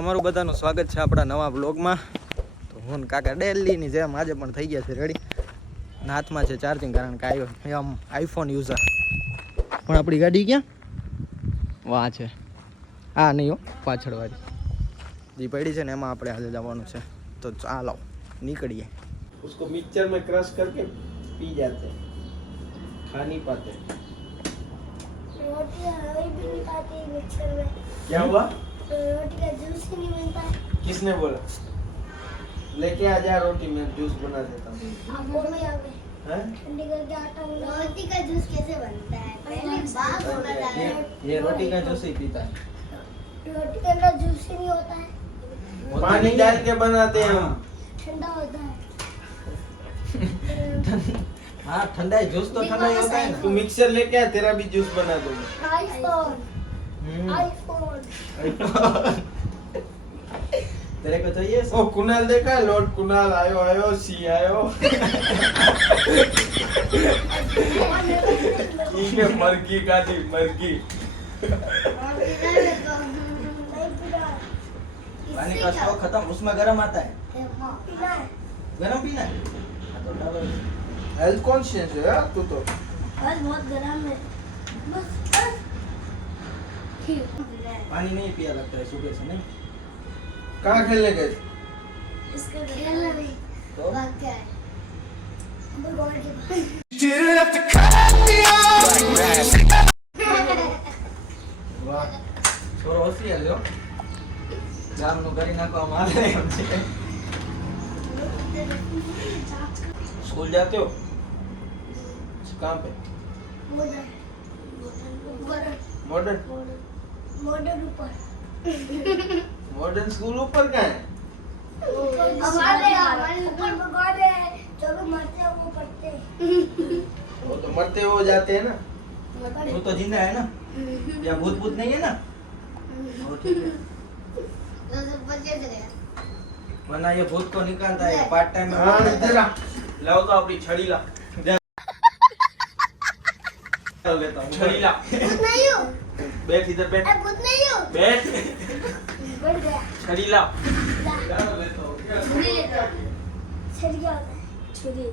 તમારું બધાનું સ્વાગત છે આપણા નવા બ્લોગમાં. તો હું કાકા ડેલીની જેમ આજે પણ થઈ ગયા છે રેડી. હાથમાં છે ચાર્જિંગ, કારણ કે આમ આઈફોન યુઝર. પણ આપણી ગાડી ક્યાં? વાહ છે હા નહીં હો, પાછળ વાળી જે પડી છે ને એમાં આપણે આજે જવાનું છે. તો ચાલો નીકળીએ. उसको मिक्सचर में क्रश करके पी जाते हैं, खा नहीं पाते. रोटी हलवाई भी नहीं पाती मिक्सर में. क्या हुआ? रोटी का जूस ही नहीं बनता है. किसने बोला? लेके आ जा रोटी, मैं जूस बना देता हूँ. आप बोलो यहाँ पे हैं? ठंडी करके आटा बना. रोटी का जूस कैसे बनता है? पहले बात होना चाहिए. ये रोटी का जूस ही पीता है. रोटी के अंदर जूस ही नहीं होता है, पानी डाल के बनाते हैं हम. ठंडा होता है. हाँ ठंडा है, जूस तो ठंडा ही होता है तू मिक्सर लेके आ, तेरा भी जूस बना दूंगा. आईफोन ना. आईफोन. तेरे को चाहिए? ओ कुणाल देखा है? लॉर्ड कुणाल आयो आयो सी आयो. ठीक है, मरगी का थी मरगी. पानी का स्टॉक खत्म, उसमें गर्म आता है. पीना है. गरम पीना है? हाँ तो डालो. हेल्थ कॉन्शियस है यार तू तो. बस बहुत गर्म है. बस पानी नहीं पिया लगता है सुबह से, नहीं? कहाँ खेलने गए? इसका खेलना नहीं तो बात क्या है? अंदर गोल के पास. વાહ થોડો હોશિયાર લ્યો, ગામનું કરી નાખવા મારે એમ છે. स्कूल जाते हो? कहाँ पे? Modern modern. मॉडर्न ऊपर. मॉडर्न स्कूल ऊपर का है? हमारे ऊपर भगवान है, जो भी मरते हैं वो पढ़ते हैं. वो तो मरते हो जाते हैं ना. वो तो जिंदा है ना, या भूत भूत नहीं है ना? वो ठीक है, वरना ये भूत को निकालता है पार्ट टाइम में. हाँ इधर आ, लाओ तो अपनी छड़ी ला. चल लेता हूँ छड़ी ला. भूत नहीं हो. बैठ इधर बैठ. अरे भूत नहीं हो. बैठ. बढ़ गया. छड़ी ला. ला. लेता हूँ. छुरी लेते हैं. छुरी क्या होता है? छुरी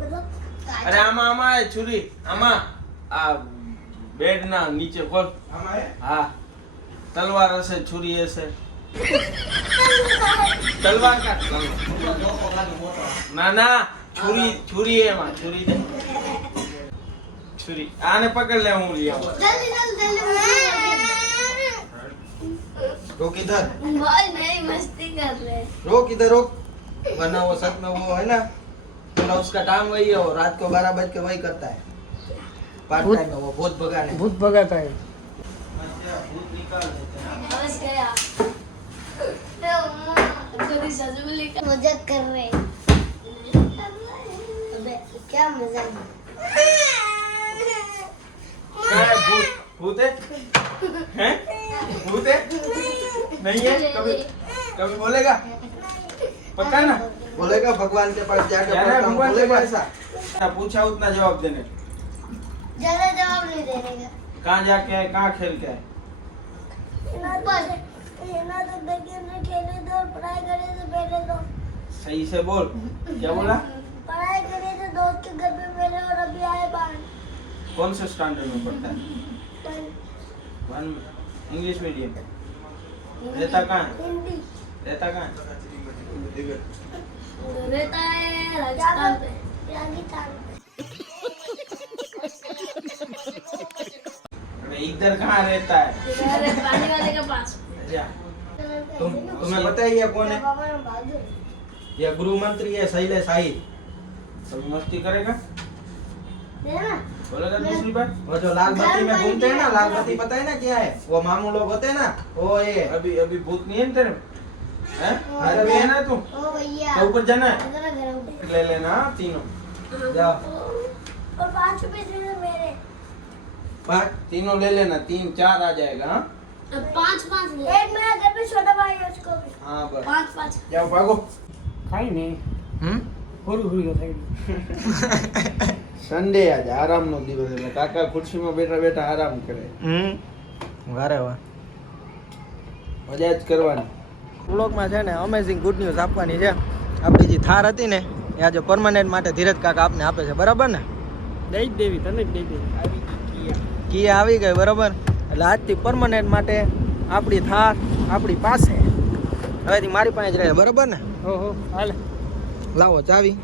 मतलब अरे आमा आमा है छुरी. आमा आ बेड ना नीचे खोल. हाँ तलवार से छुरी ऐसे. तलवार का ना ना छुरी छुरी है मां. छुरी दे. छुरी आने पकड़ ले. हूँ लिया जल्दी जल्दी जल्दी. रोक इधर, भाई नहीं मस्ती कर रहे. रोक इधर रोक, वरना वो सच में वो है ना, पूरा उसका काम वही है. वो रात को 12 बज के वही करता है पार्ट टाइम में. वो भूत भगाने, भूत भगाता है. भूत निकाल देते हैं. बस गया. मजाक कर रहे. अबे क्या मजाक. क्या है भूत? भूत है? हैं? भूत है? नहीं है? कभी कभी बोलेगा? पक्का ना? बोलेगा भगवान के पास जाकर जाना है पढ़ता हूँ, भगवान के बोलेगा पास? ऐसा. ना पूछा उतना जवाब देने. ज्यादा जवाब नहीं देने का. कहाँ जाके आए? कहाँ खेल के आए? ऊपर ना तो देखिए ना खेले तो पढ़ाई करे तो पहले तो सही से बोल. क्या बोला? पढ़ाई करे तो दोस्त के घर पे पहले और अभी आए बाहर. कौन से स्टैंडर्ड में पढ़ता है? पर वन इंग्लिश मीडियम. रहता कहाँ है? हिंदी रहता कहाँ है? रहता है राजस्थान पे. राजस्थान पे. अरे इधर कहाँ रहता है? पानी वाले के पास. जा. तुम्हें पता है ये कौन है? ये गृह मंत्री है शैलेश आहिर. कभी मस्ती करेगा? बोलेगा दूसरी बार? वो जो लाल बत्ती में घूमते हैं ना, लाल बत्ती पता है ना क्या है? वो मामू लोग होते हैं ना, वो ये. अभी अभी भूत नहीं है तेरे में? हैं? अरे भी है ना तू? ओ भैया तो ऊपर जाना है? इधर गरम पे. ले लेना तीनों. जाओ. और 5 रुपए दे दो मेरे. तीनों ले लेना. 3 4 आ जाएगा. हाँ 5 एक मेरा घर पे छोटा भाई है उसको भी. हाँ बस 5 जाओ भागो. खाई नहीं પૂરું થઈ ગયું. સન્ડે આજે આરામનો દિવસ એટલે કાકા ખુરશીમાં બેઠા બેઠા આરામ કરે. વારે વાહ. મજા જ કરવાની. વ્લોગમાં છે ને અમેઝિંગ ગુડ ન્યૂઝ આપવાની છે. આપણી જે થાર હતી ને એ આજે પરમનન્ટ માટે ધીરજ કાકા આપને આપે છે, બરાબર ને? દઈ જ દેવી, તને જ દઈ દેવી. કિયા આવી ગઈ, બરાબર? એટલે આજથી પરમનન્ટ માટે આપણી થાર આપણી પાસે હવેથી મારી પાસે જ રહે, બરાબર ને? ઓહો, હાલે. લાવો ચાવી,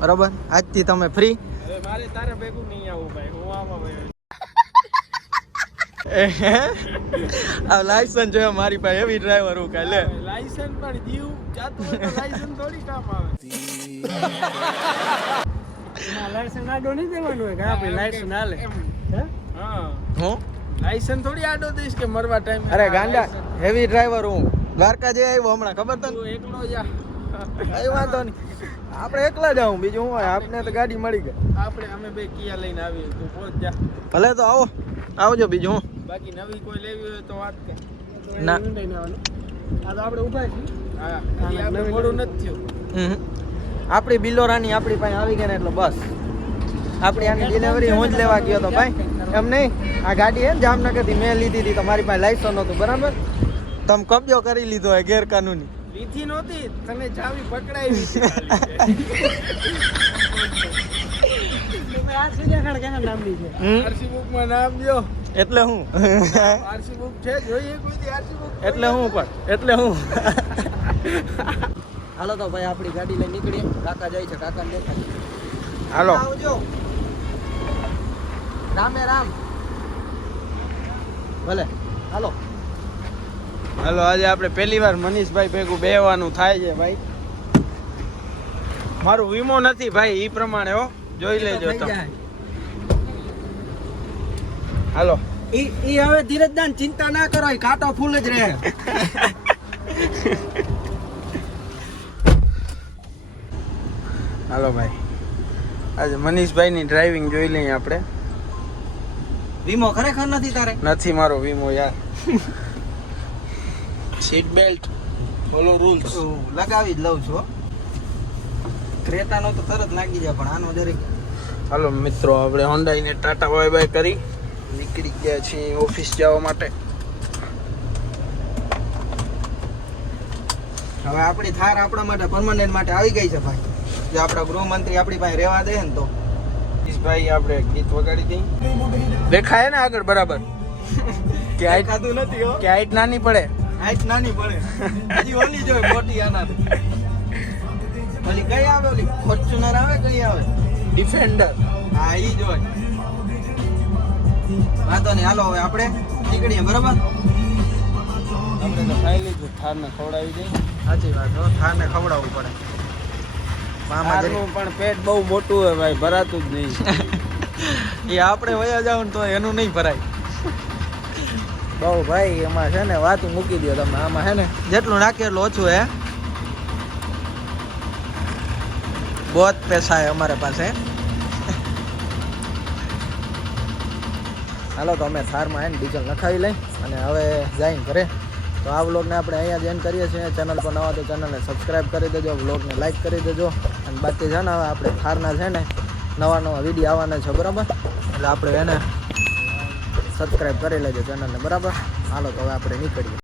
બરાબર? આજથી તમે ફ્રી. હવે મારે તારે ભેગું નહીં આવું ભાઈ, હું આમાં ભાઈ. આ લાયસન્સ જોયો મારી પાસે, એવી ડ્રાઈવર હું કાલે. લાયસન્સ પણ જીવ જાતું હોય તો લાયસન્સ થોડી કામ આવે. લાયસન્સ આડો નહીં દેવાનું હોય કે આપણે લાયસન્સ હાલે. એમ. હે? હા, હું લાયસન્સ થોડી આડો દઈશ કે મરવા ટાઈમ. અરે ગાંડા હેવી ડ્રાઈવર હું. દ્વારકા જે આવ્યો હમણાં, ખબર તને? તું એકલો જા. કઈ વાંધો નહીં, આપણે એકલા જાઉં, બીજું શું હોય? આપને તો ગાડી મળી ગઈ. અમે બે કિયા લઈને આવીએ, તું પહોંચ જા. ભલે તો આવો, આવજો. બીજું હું બાકી નવી કોઈ લેવી હોય તો વાત કર. ના. ઊંડાઈ ને આવવાનું. આ તો આપણે ઊભા છીએ. હા, હજી આપણે મોડું નથી થયું. આપણી બિલોરાની આપણી પાસે આવી ગઈ ને એટલે બસ આપણી આની ડિલિવરી હું જ લેવા ગયો હતો ભાઈ. એમ નહીં, આ ગાડી હે ને જામનગરથી મેં લીધી હતી, તમારી પાસે લાયસન્સ નહોતું, બરાબર? તમે કબજો કરી લીધો હોય ગેરકાનૂની. લીધી નહોતી, તને ચાવી પકડાવી હતી ખાલી. તમે આ સજા ખાણ કેના નામની છે? આરસી બુકમાં નામ દો. એટલે હું આરસી બુક છે, જોઈએ કોઈ દી આરસી બુક. એટલે હું પણ એટલે હું હાલો તો ભાઈ આપણી ગાડી લઈને નીકળીએ. કાકા જાય છે, કાકા દેખાય. હાલો. આવજો. રામે રામ. ભલે હાલો. હાલો, આજે આપણે પહેલી વાર મનીષભાઈ ભેગું બેહવાનું થાય છે ભાઈ. મારું વીમો નથી ભાઈ, ઈ પ્રમાણે હો, જોઈ લેજો તમે. હાલો. ઈ હવે ધીરજદાન ચિંતા ના કરો, ઈ કાંટો ફૂલ જ રહે. હાલો ભાઈ, આજે મનીષભાઈની ડ્રાઇવિંગ જોઈ લઈએ આપણે. વીમો ખરેખર નથી તારે? નથી મારો વીમો યાર. Seat belt, follow rules. લગાવી જ લઉં છું હો. ક્રેટાનો તો તરત લાગી જાય, પણ આનો જરીક. હાલો મિત્રો, આપણે હોન્ડાઈને ટાટા બાય બાય કરી નીકળી ગયા છીએ ઓફિસ જવા માટે. હવે આપણી થાર આપણા માટે પરમનન્ટ માટે આવી ગઈ છે ભાઈ. જો આપણા ગૃહમંત્રી આપણી પાસે રહેવા દે ને તો ભાઈ આપણે ગીત વગાડી દઈએ. દેખાય ને આગળ બરાબર? કે હાઈટ ખાધું નથી હો. કે હાઈટ નાની પડે? હાઈટ નાની પડે. હજી ઓલી જોઈ મોટી આના. ઓલી કઈ આવે? ઓલી ફોર્ચ્યુનર આવે, કઈ આવે? ડિફેન્ડર. હા, ઈ જોઈ. વાંધો નહીં, હાલો હવે આપણે નીકળીએ, બરાબર? આપણે તો ખાઈ લીધું, થારને ખવડાવી દઈએ. સાચી વાત હો, થારને ખવડાવવું પડે. થારનું પણ પેટ બહુ મોટું હોય ભાઈ, ભરાતું જ નહીં. એ આપણે વયા જાવ ને તો એનું નહીં ભરાય. બહુ ભાઈ, એમાં છે ને વાત મૂકી દો તમે. આમાં છે ને જેટલું નાખીએ એટલું ઓછું હે. બહુત પૈસા હે અમારે પાસે. હાલો તો અમે થારમાં ને ડીઝલ નખાવી લઈ અને હવે જઈને ઘરે. તો આ વ્લોગને આપણે અહીંયા જ એન્ડ કરીએ છીએ. ચેનલ પર નવા તો ચેનલને સબસ્ક્રાઈબ કરી દેજો, વ્લોગને લાઈક કરી દેજો. અને બાકી છે ને હવે આપણે થારના છે ને નવા વિડીયો આવવાના છે, બરાબર? એટલે આપણે એને સબસ્ક્રાઈબ કરી લેજો ચેનલને, બરાબર? હાલો તો હવે આપણે નીકળીએ.